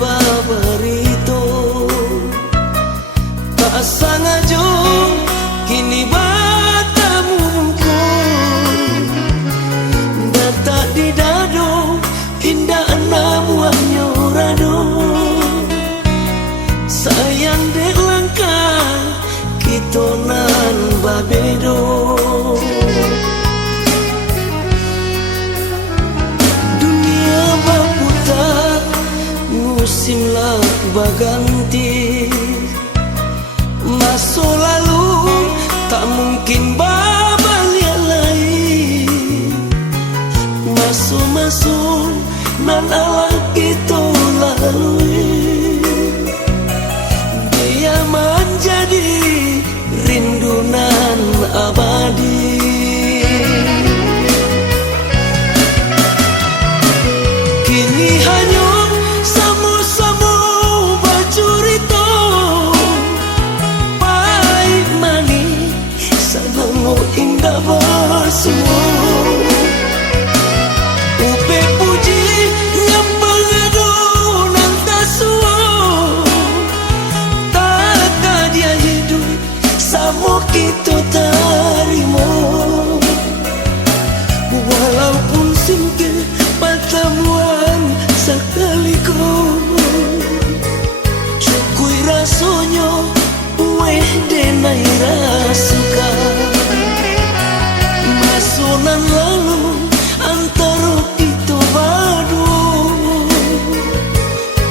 babarito tak sangajo kini batamuku data di dado indah namuannya rado sayang dek langkah kitonan babedo dunia baputa musimlah baganti masa lalu tak mungkin balik lagi masuk nan Allah kita lalui dia menjadi rindunan abadi kini hanya sama-sama bercerita baik manis sangat indah bersua upe puji yang pengadu nan tak sua tak dia hidup sama kita terima walaupun singkir pertemuan sekaligus cukui rasanya weh denai rasuka masunan lalu antara kita berdua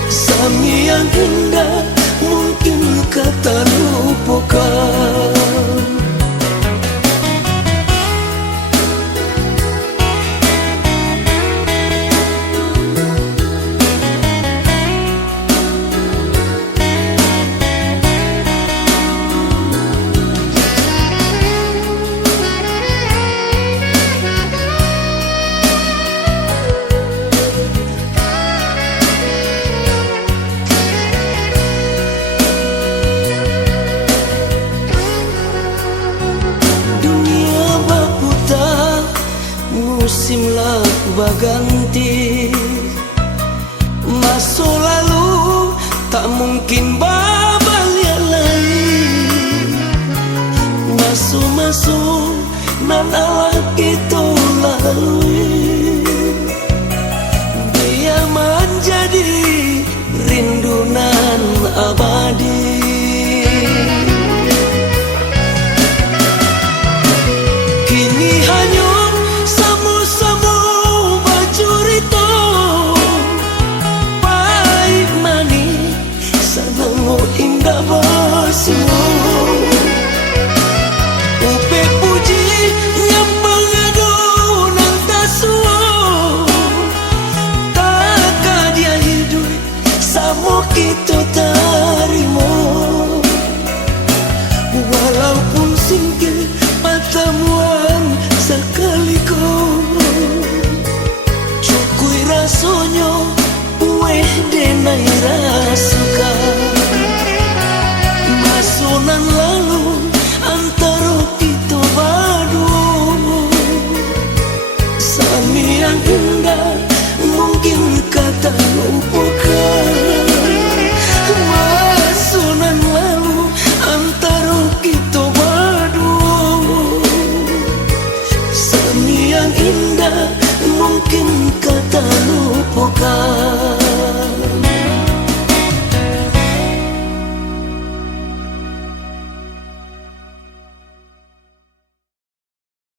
sami yang indah mungkin kata lupakan musimlah berganti masa lalu tak mungkin balik lagi masuk nan Allah kita lalui dia menjadi rindunan abadi kini hanya indah bersua upe puji yang pengadu nan tak sua takkan dia hidup sama kita terima walaupun singkir pertemuan sekaligus cukui rasanya weh denai rasuka masunan lalu antara kita berdua sami yang indah mungkin kata lupakan masunan lalu antara kita berdua sami yang indah mungkin kata lupakan